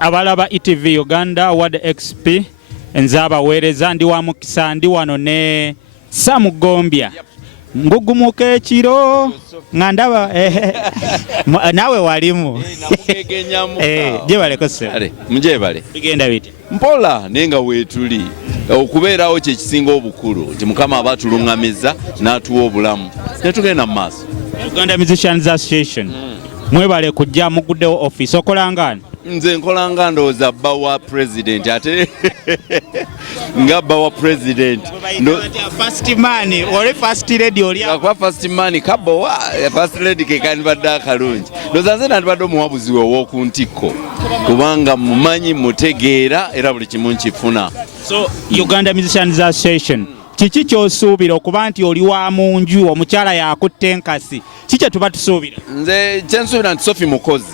abalaba ETV Uganda Ward XP nze abaweereza ndi wa mukisa ndi wano ne Sam Gombya ngugumuka ekiro nga ndaba nawe walimu je baleko se mujebale bigenda biti mpola nenga wetuli okubeerawo kye kisinga obukulu nti mukama abatuluŋŋamiza n'atuwa obulamu netugenda mu maaso. Uganda Musicians Association mwebale kujja muguddewo office okolangani nze nkola nga ndowooza bba wa president ate nga bba wa president first man oli first lady oli akwa first man kabo wa first lady ke kanibadde akalungi ndowooza nze nandibadde omuwabuzi we ow'oku ntikko kubanga mumanyi mutegeera era buli kimu nkifuna. So Uganda Musicians Association kiki kyosuubira okuba nti oli wa munju omukyala yakutte enkasi kiki tuba tusuubira? Nze kyensuubira nti Sophie mukozi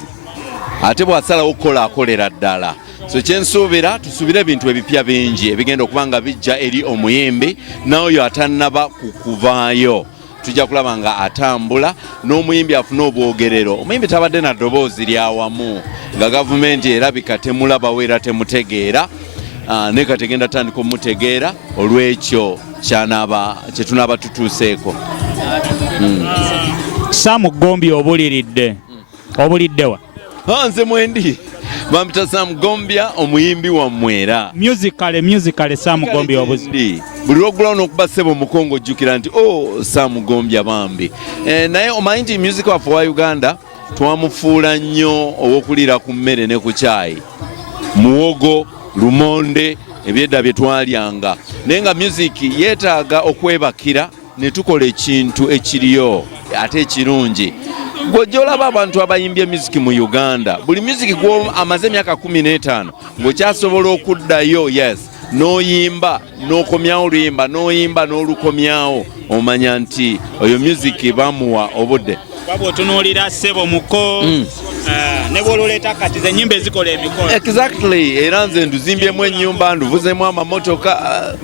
ate bw'asalawo okukola akolera ddala. So kyensuubira tusuubire ebintu ebipya bingi ebigenda okuba nga bijja eri Omuyimbi n'oyo atannaba kukuvaayo tujja kulaba nga atambula n'Omuyimbi afuna obwogerero. Omuyimbi tabadde na ddoboozi lyawamu nga gavumenti erabika temulabawo era temutegeera ne kategenda tandika omutegeera olw'ekyo kye tunaaba tutuuseeko. Sam Gombya obuliddewa nze mwendi bampita Sam Gombya omuyimbi wammwe era musically Sam Gombya obuzi buli lwogulawo n'okuba ssebo omukongo ojjukira nti Sam Gombya bambi naye omanyi nti music waffe wa Uganda twamufuula nnyo ow'okuliira ku mmere ne ku caayi muwogo lumonde ebyedda bye twalyanga naye nga music yeetaaga okwebakira ne tukola ekintu ekiriyo ate ekirungi. Gw'ojja olaba abantu abayimbye music mu Uganda buli music amaze emyaka 15 ng'okyasobola okuddayo n'oyimba n'okomyawo oluyimba n'oyimba n'olukomyawo omanya nti oyo music bamuwa obudde. Waba otunuulira ssebo muko ne bw'oluleeta kati ze nnyimba ezikola emikolo. Exactly. Era nze nduzimbyemu ennyumba nduvuzeemu amamotoka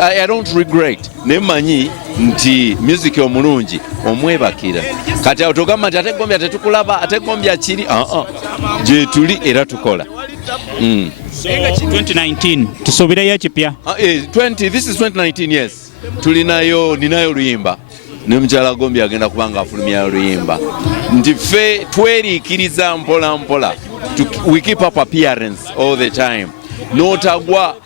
I don't regret. Ne mmanyi nti music omulungi omwebakira. Kati awo togamba nti ate Gombya tetukulaba ate Gombya kiri gye tuli era tukola. So 2019 tusuubireyo ekipya. This is 2019 yes. Ninayo luyimba. Ne mukyala Gombya agenda kubanga afulumya oluyimba nti ffe tweriikiriza mpola mpola we keep up appearance all the time n'otagwa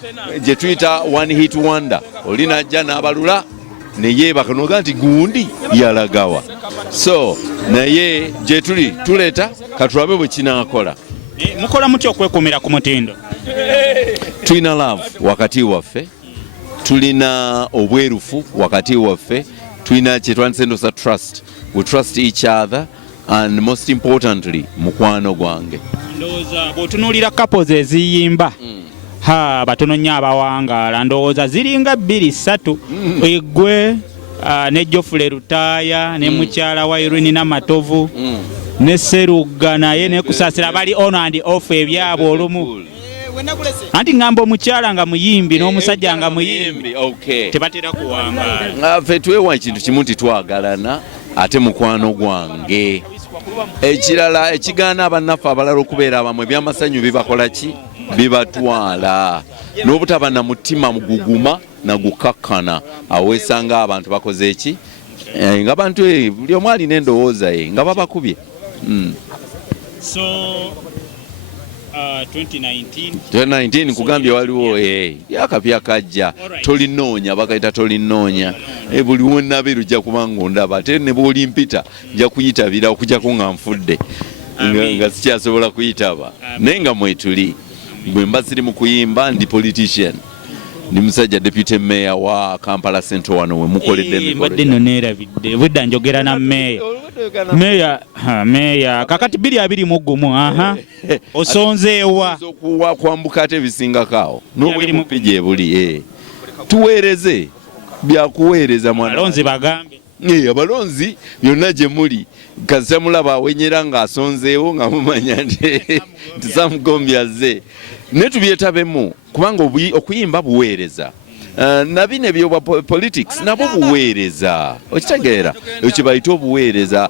gye tuyita one hit wonder oli najja n'abalula ne yeebaka noga nti gundi yalagawa so naye gye tuli tuleeta katulabe bwe kinaakola. Mukola mutya okwekuumira ku mutindo? Tulina love wakati waffe tulina obwerufu wakati waffe tulina kyetwandisendosa trust. We trust each other and most importantly mukwano gwange. Ndowooza bw'otunuulira couples eziyimba batono nnyo abawangaala ndowooza ziringa 2-3 egwe ne Jofule Lutaaya ne mukyala wa Irene Namatovu ne Serugga naye ne Kusaasira bali on and off ebyabwe olumu. Anti ngamba omukyala nga muyimbi n'omusajja nga muyimbi tebatera kuwangaala. Ffe twewa ekintu kimu nti twagalana ate mukwano gwange. Ekirala ekigaana abannaffe abalala okubeera abamu ebyamasanyu bibakola ki bibatwala n'obutaba na mutima muguguma na gukakkana aweesanga abantu bakoze eki nga abantu buli omu alina endowooza ye nga babakubye. So 2019 kugambye waliwo yakapya kajja tolinoonya bakaita tolinoonya buli wonna ujja kubanga ondaba ate ne bw'olimpita nja kuyitabira okujjako nga nfudde nga sikyasobola kuyitaba naye nga mwetuli bwe mba siri mu kuyimba ndi politician ndi musajja deputy mayor wa Kampala Central wano we mukoledde mbadde nno neerabidde budda njogera na meya kakati 221 osonzeewa kwambuka ate bisingakaawo n'obwemupi gye buli tuweereze byakuweereza mwanalonzi bagambe abalonzi byonna gye muli kasita mulaba awenyera ng'asonzeewo nga mumanya nti Sam Gombya azze ne tubyetabemu kubanga okuyimba buweereza nabino ebyoba politics nabo buweereza okitegeera ekyo bayita obuweereza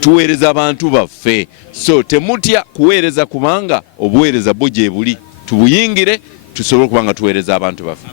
tuweereza abantu baffe so temutya kuweereza kubanga obuweereza bwo gye buli tubuyingire tusobole kubanga tuweereza abantu baffe.